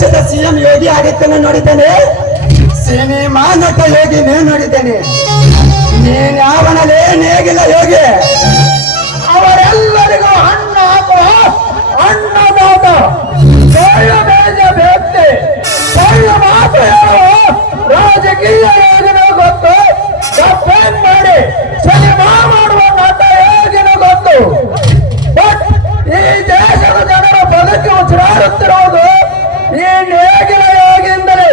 ದೇಶದ ಸಿಎಂ ಯೋಗಿ ಆದಿತ್ಯನ ನೋಡಿದ್ದೇನೆ, ಸಿನಿಮಾ ನಟ ಯೋಗಿನೇ ನೋಡಿದ್ದೇನೆ. ನೀನ್ ಯಾವನಲ್ಲಿ ನೇಗಿಲ್ಲ ಯೋಗಿ. ಅವರೆಲ್ಲರಿಗೂ ಹಣ್ಣ ಹಾಕುವ ಅನ್ನದಾತ, ಸೊಳ್ಳು ಬೇಜ ವ್ಯಕ್ತಿ, ಸೊಳ್ಳು ಮಾತು ಹೇಳುವ ರಾಜಕೀಯ ಯೋಜನೆ ಗೊತ್ತು, ತಪ್ಪೇನ್ ಮಾಡಿ ಸಿನಿಮಾ ಮಾಡುವ ನಟ ಯೋಜನೆ ಗೊತ್ತು. ಬಟ್ ಈ ದೇಶದ ಜನರ ಬದುಕಿ ಉಸಿರಾಡುತ್ತಿರುವುದು ಈ ನೇಗಿಲ ಯೋಗಿಂದಲೇ.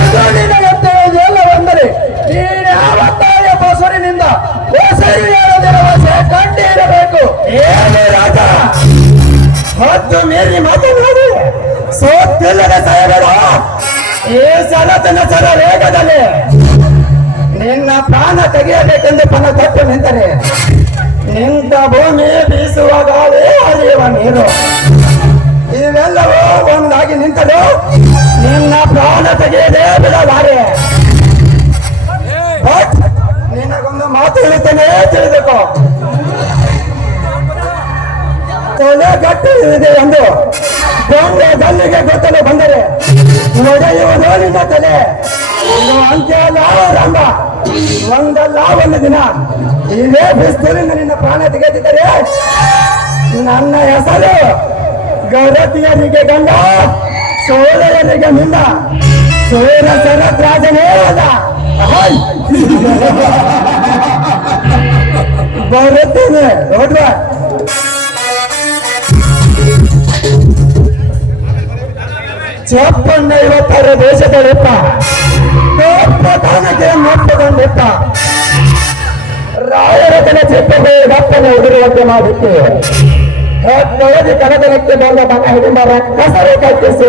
ಇದು ನಿನಗೆ ತಿಳಿದಿಲ್ಲವೆಂದರೆ ನೀನು ಯಾವ ತಾಯಿಯ ಬಸರಿನಿಂದ ಹೆಸರು ಹೇಳದಿರುವ ಕಂಡಿರಬೇಕು. ಏನು ರಾಜ ಹೊತ್ತು ಮೀರಿ ಮಾತನಾಡಿ ಸೋತಿಲ್ಲದ ಸಾಯಬೇಡ. ಈ ಸಲತನ ಸರ ವೇಗದಲ್ಲಿ ನಿನ್ನ ಪ್ರಾಣ ತೆಗೆಯಬೇಕೆಂದು ಪಣ ತಟ್ಟು ನಿಂತರೆ ನಿಂತ ಭೂಮಿ ಬೀಸುವ ಗಾಳಿ ಹರಿಯುವ ನೀರು ಇವೆಲ್ಲವೂ ಒಂದಾಗಿ ನಿಂತರು ನಿನ್ನ ಪ್ರಾಣ ತೆಗೆಯದೇ ಬಿಡಲಾರೆ. ಬಟ್ ನಿನಗೊಂದು ಮಾತು ಹೇಳುತ್ತೇನೆ, ತಿಳಿದುಕೋ. ತಲೆ ಗಟ್ಟಿ ಇದೆ ಎಂದು ಬಂಡೆ ಗಲ್ಲಿಗೆ ಗೊತ್ತಲು ಬಂದರೆ ಒಡೆಯುವುದು ನಿನ್ನ ತಲೆ. ಇದು ಅಂತ್ಯ ಅಲ್ಲ ರಂಭ, ಒಂದಲ್ಲ ಒಂದು ದಿನ ಇದೇ ಬಿಸ್ತೂರಿಂದ ನಿನ್ನ ಪ್ರಾಣ ತೆಗೆದಿದ್ದರೆ ನನ್ನ ಹೆಸರು ಗೌರತಿಯರಿಗೆ ಗಂಡ, ಸೋದರರಿಗೆ ಮುಂದ, ಸೋರ ಶರತ್ರಾಜನೇ ಅಲ್ಲ. ಬರುತ್ತೇನೆ ನೋಡ್ವಾ. ಚಪ್ಪನ್ನ 56 ದೇಶದಲ್ಲಿಪ್ಪ ತಾನಕ್ಕೆ ಮೊತ್ತದಲ್ಲಿಪ್ಪ ರಾಯರತನ ಚಿಪ್ಪಗೆ ದಪ್ಪನ ಉದುರುವಂತೆ ಮಾಡಿತ್ತು. ತೊಳೆದು ಕನಕನಕ್ಕೆ ಬಂದ ಮನ ಹಿಡಿಮರ ಕಸರು ಕಟ್ಟಿಸಿ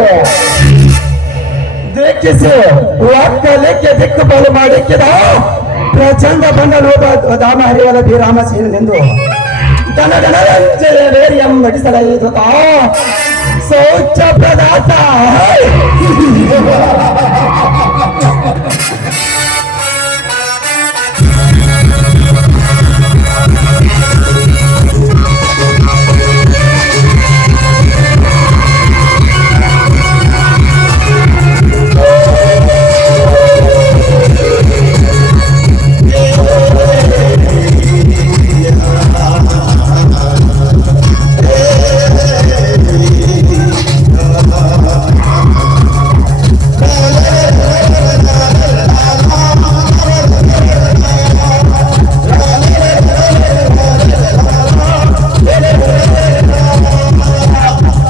ದಿಕ್ಕಿಸಿ ಒಕ್ಕಲಿಕ್ಕೆ ದಿಕ್ಕು ಬಲು ಮಾಡಿಕ್ಕಿದ ಪ್ರಚಂಡ ಬಂಡಲು ಧಾಮ ಹರಿವಲ ಶ್ರೀರಾಮ ಸೀನೆಂದು ತನ್ನ ವೇರಿಯಂ ನಟಿಸಲೈದು ಶೌಚ ಪ್ರದಾತ